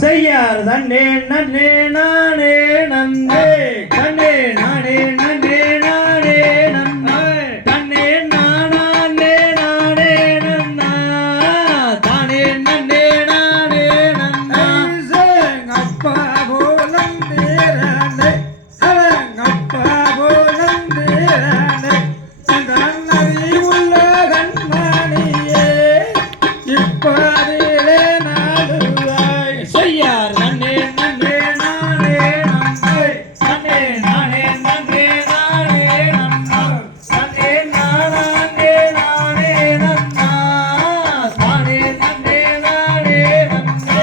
செய்யார் தன்னே நன்னே நானே நன்னே தன்னே நானே நன்னே நானே நன்னா தன்னே நானே நானே நன்னா தானே நன்னே நானே நன்னா அப்பா போலந்தேரானே அவங்கப்பா போலந்தேரானே தங்கநதி உள்ள கண்மணியே இப்பாரிலே நாடுவாய் செய்யார் நன்னே நன்னே நானே நன்னே தன்னே நானே நன்னே நானே நன்னா தன்னே நானே நானே நன்னா தானே நன்னே நானே நன்னா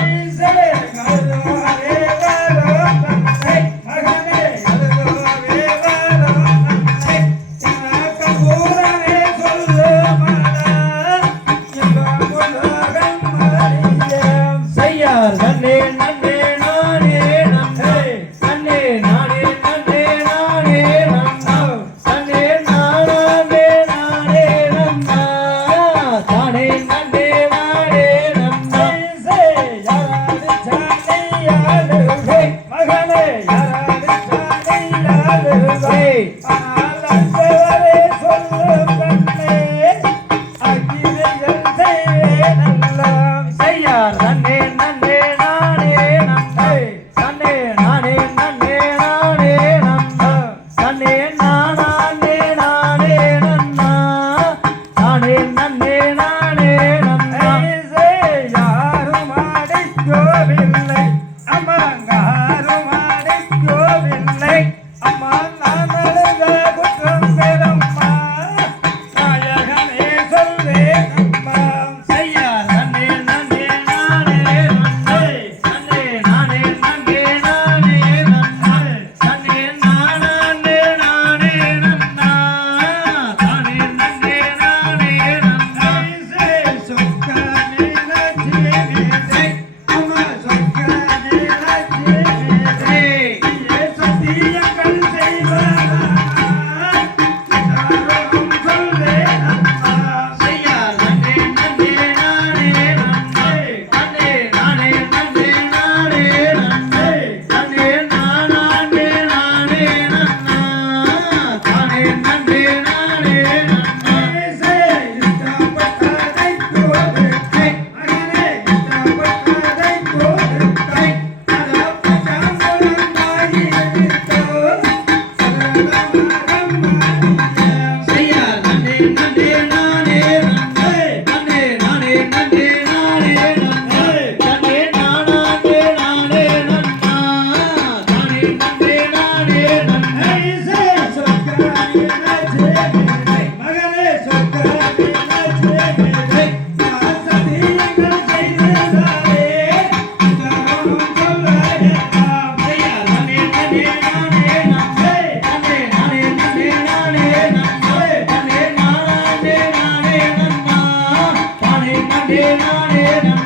செய்யார் நன்னே நன்னே நானே நன்னே தன்னே நானே நன்னே நானே நன்னா தன்னே நானே நானே நன்னா தானே நன்னே நானே நன்னா மகனே செய்யார் நன்னே நன்னே நானே நன்னே தன்னே நானே நன்னே நானே நன்னா தன்னே நானே நானே நன்னா தானே நன்னே நானே நன்னா யாரும் அடைக்கோவில்லை அம்மாங்காரும் அடைக்கோவில்லை அம்மா நான் அழுத குற்றம் பெறம்மா நாயகனே சொல்வேன் அம்மா செய்யார் நன்னே நன்னே நானே நன்னே தன்னே நானே நன்னே நானே நன்னா தன்னே நானே நானே நன்னா தானே நன்னே நானே நன்னா செய்யார் நன்னே நன்னே நானே நன்னே தன்னே நானே நன்னே நானே நன்னே தன்னே நானே நானே நன்னா தானே நன்னே நானே நன்னா செய்யார் நன்னே நன்னே நானே நன்னே தன்னே நானே நன்னே நானே நன்னே தன்னே நானே நானே நன்னா தானே நன்னே நானே நன்னா செய்யார் நன்னே நன்னே நானே நன்னே தன்னே நானே நன்னே நானே நன்னா தன்னே நானே நானே நன்னா தானே நன்னே நானே நன்னா